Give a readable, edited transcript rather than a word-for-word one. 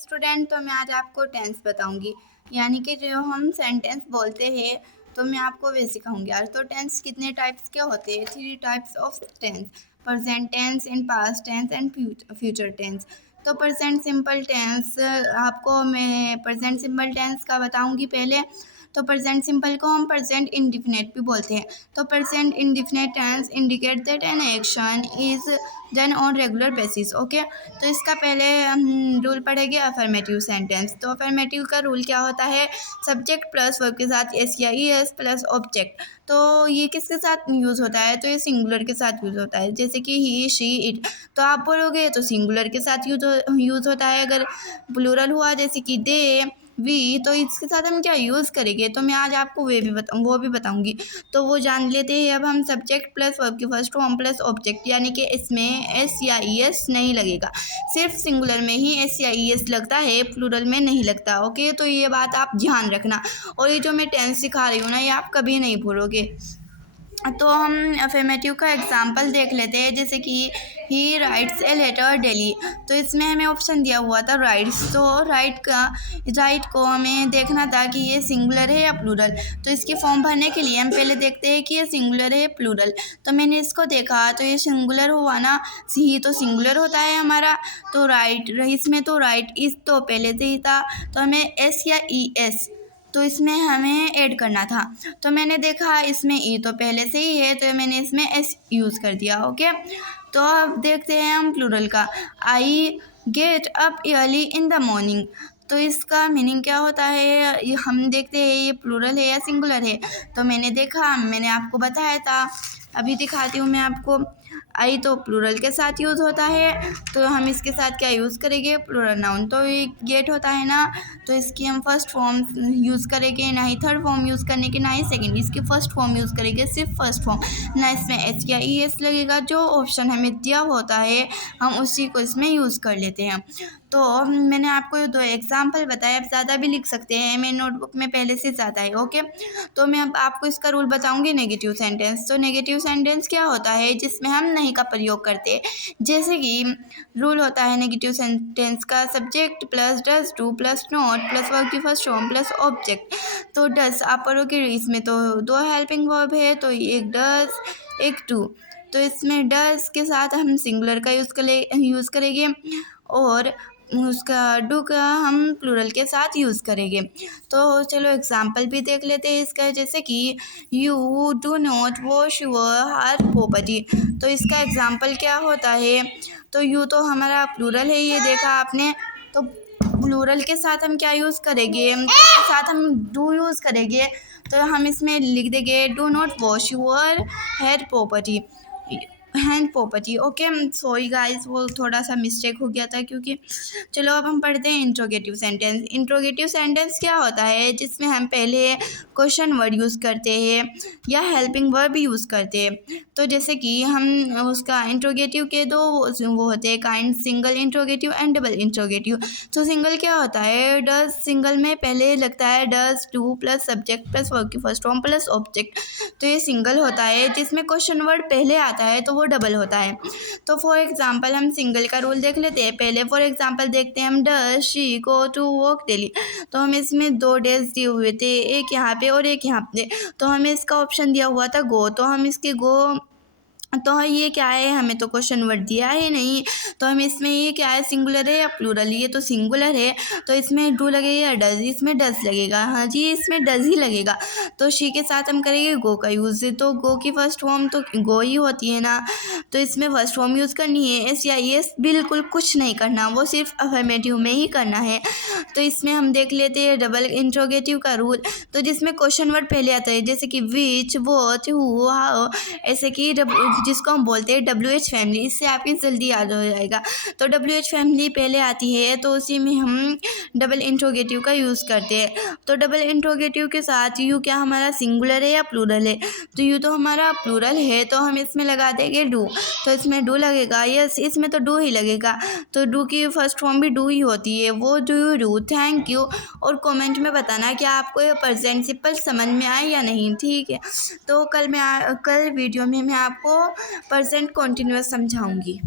Student, तो मैं आज आपको टेंस बताऊंगी, यानी कि जो हम सेंटेंस बोलते हैं तो मैं आपको वे सिखाऊंगी। आज तो टेंस कितने टाइप्स के होते हैं? 3 types of tense: present tense, in past tense and future tense. तो प्रेजेंट सिंपल टेंस आपको मैं प्रेजेंट सिंपल टेंस का बताऊंगी पहले। तो प्रेजेंट सिंपल को हम प्रेजेंट इंडिफिनिट भी बोलते हैं। तो present indefinite tense indicate that an action is done on regular basis. Okay, तो इसका पहले हम रूल पढ़ेंगे अफर्मेटिव सेंटेंस। तो अफर्मेटिव का रूल क्या होता है? सब्जेक्ट प्लस वर्ब के साथ एस या ई एस प्लस ऑब्जेक्ट। तो ये किसके साथ यूज़ होता है? तो ये सिंगुलर के साथ यूज़ होता है, जैसे कि ही, शी, इट। तो आप बोलोगे तो सिंगुलर के साथ यूज़ होता है। अगर प्लूरल हुआ जैसे कि दे, वी, तो इसके साथ हम क्या यूज़ करेंगे? तो मैं आज आपको वो भी बताऊंगी। तो वो जान लेते हैं। अब हम सब्जेक्ट प्लस वर्ब की फर्स्ट फॉर्म प्लस ऑब्जेक्ट, यानी कि इसमें एस या ई एस नहीं लगेगा। सिर्फ सिंगुलर में ही एस या ई एस लगता है, प्लूरल में नहीं लगता। ओके, तो ये बात आप ध्यान रखना। और ये जो मैं टेंस सिखा रही हूँ ना, ये आप कभी नहीं भूलोगे। तो हम अफर्मेटिव का एग्जाम्पल देख लेते हैं, जैसे कि he writes a letter daily. तो इसमें हमें ऑप्शन दिया हुआ था राइट्स। तो राइट को हमें देखना था कि ये सिंगुलर है या प्लूरल। तो इसकी फॉर्म भरने के लिए हम पहले देखते हैं कि ये सिंगुलर है या प्लूरल। तो मैंने इसको देखा तो ये सिंगुलर हुआ ना, ही तो सिंगुलर होता है हमारा। तो राइट, इसमें तो राइट इस तो पहले से ही था, तो हमें एस या ई एस तो इसमें हमें ऐड करना था। तो मैंने देखा इसमें ई तो पहले से ही है, तो मैंने इसमें एस यूज़ कर दिया। ओके, तो अब देखते हैं हम प्लूरल का। I get up early in the morning. तो इसका मीनिंग क्या होता है? ये हम देखते हैं ये प्लूरल है या सिंगुलर है। तो मैंने आपको बताया था, अभी दिखाती हूँ मैं आपको। आई तो प्लूरल के साथ यूज़ होता है, तो हम इसके साथ क्या यूज़ करेंगे? Plural noun. तो ये गेट होता है ना, तो इसकी हम फर्स्ट फॉर्म यूज़ करेंगे, ना ही थर्ड फॉर्म यूज़ करने की, ना ही सेकंड। इसकी फर्स्ट फॉर्म यूज़ करेंगे, सिर्फ फर्स्ट फॉर्म। ना इसमें एच या ई एस लगेगा। जो ऑप्शन हमें दिया होता है हम उसी को इसमें यूज़ कर लेते हैं। तो मैंने आपको ये 2 एग्जाम्पल बताए, आप ज़्यादा भी लिख सकते हैं, मेरी नोटबुक में पहले से ज़्यादा है। ओके, तो मैं अब आपको इसका रूल बताऊंगी नेगेटिव सेंटेंस। तो नेगेटिव सेंटेंस क्या होता है? जिसमें हम नहीं का प्रयोग करते हैं। जैसे कि रूल होता है नेगेटिव सेंटेंस का, subject plus does do plus not plus verb की फर्स्ट फॉर्म प्लस ऑब्जेक्ट। तो डज आप पढ़ोगे, इसमें तो 2 हेल्पिंग वर्ब है, तो एक डज एक डू। तो इसमें डज के साथ हम सिंगुलर का यूज़ करेंगे और उसका डू का हम प्लूरल के साथ यूज़ करेंगे। तो चलो एग्जाम्पल भी देख लेते हैं इसका, जैसे कि you do not wash your हार प्रॉपर्टी। तो इसका एग्जाम्पल क्या होता है? तो यू तो हमारा प्लूरल है, ये देखा आपने। तो प्लूरल के साथ हम क्या यूज़ करेंगे? इसके साथ हम डू यूज़ करेंगे। तो हम इसमें लिख देंगे do not wash your hair property, hand property. Okay, sorry guys, वो थोड़ा सा मिस्टेक हो गया था, क्योंकि चलो अब हम पढ़ते हैं इंट्रोगेटिव सेंटेंस। इंट्रोगेटिव सेंटेंस क्या होता है? जिसमें हम पहले क्वेश्चन वर्ड यूज़ करते हैं या हेल्पिंग वर्ब यूज़ करते हैं। तो जैसे कि हम उसका इंट्रोगेटिव के 2 वो होते हैं kind, single interrogative and double interrogative. तो सिंगल क्या होता है? डज, सिंगल में पहले लगता है does do plus subject plus verb की फर्स्ट फॉर्म प्लस ऑब्जेक्ट। तो ये सिंगल होता है। जिसमें क्वेश्चन वर्ड पहले आता है तो वो डबल होता है। तो फॉर एग्जांपल हम सिंगल का रूल देख लेते हैं। पहले फॉर एग्जांपल देखते हैं हम, does she go to work daily. तो हमें इसमें 2 डेज दिए हुए थे, एक यहाँ पे और एक यहाँ पे। तो हमें इसका ऑप्शन दिया हुआ था गो। तो हम इसके गो, तो ये क्या है? हमें तो क्वेश्चन वर्ड दिया ही नहीं। तो हम इसमें ये क्या है? सिंगुलर है या प्लूरल? ये तो सिंगुलर है, तो इसमें डू लगेगा या डज? इसमें डज लगेगा। हाँ जी, इसमें डज ही लगेगा। तो शी के साथ हम करेंगे गो का यूज़। तो गो की फर्स्ट फॉर्म तो गो ही होती है ना, तो इसमें फर्स्ट फॉर्म यूज़ करनी है। एस या एस बिल्कुल कुछ नहीं करना, वो सिर्फ अफर्मेटिव में ही करना है। तो इसमें हम देख लेते हैं डबल इंट्रोगेटिव का रूल। तो जिसमें क्वेश्चन वर्ड पहले आता है, जैसे कि विच, वॉट, हु, हाउ, ऐसे कि जिसको हम बोलते हैं WH फैमिली। इससे आपकी जल्दी याद हो जाएगा। तो WH फैमिली पहले आती है, तो उसी में हम डबल इंट्रोगेटिव का यूज़ करते हैं। तो डबल इंट्रोगेटिव के साथ यू क्या हमारा सिंगुलर है या प्लूरल है? तो यू तो हमारा प्लूरल है, तो हम इसमें लगा देंगे डू। तो इसमें डू लगेगा। यस, इसमें तो डू ही लगेगा। तो डू की फर्स्ट फॉर्म भी डू ही होती है। वो do you do. Thank you. और कमेंट में बताना कि आपको ये प्रेजेंट सिंपल समझ में आए या नहीं, ठीक है? तो कल वीडियो में मैं आपको प्रेजेंट कॉन्टिन्यूअस समझाऊंगी।